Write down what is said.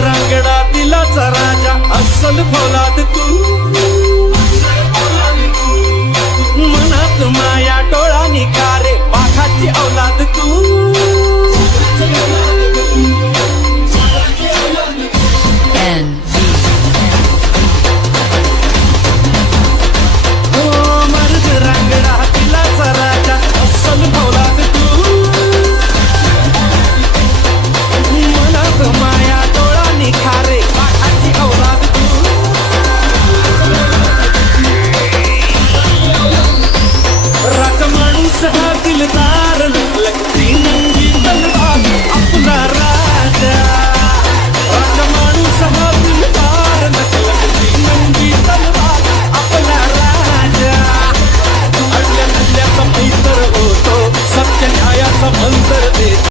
रांगडा दिलाचा राजा अस्सल फौलाद तू मनात माया डोळा निकारे पाखाची औलाद तू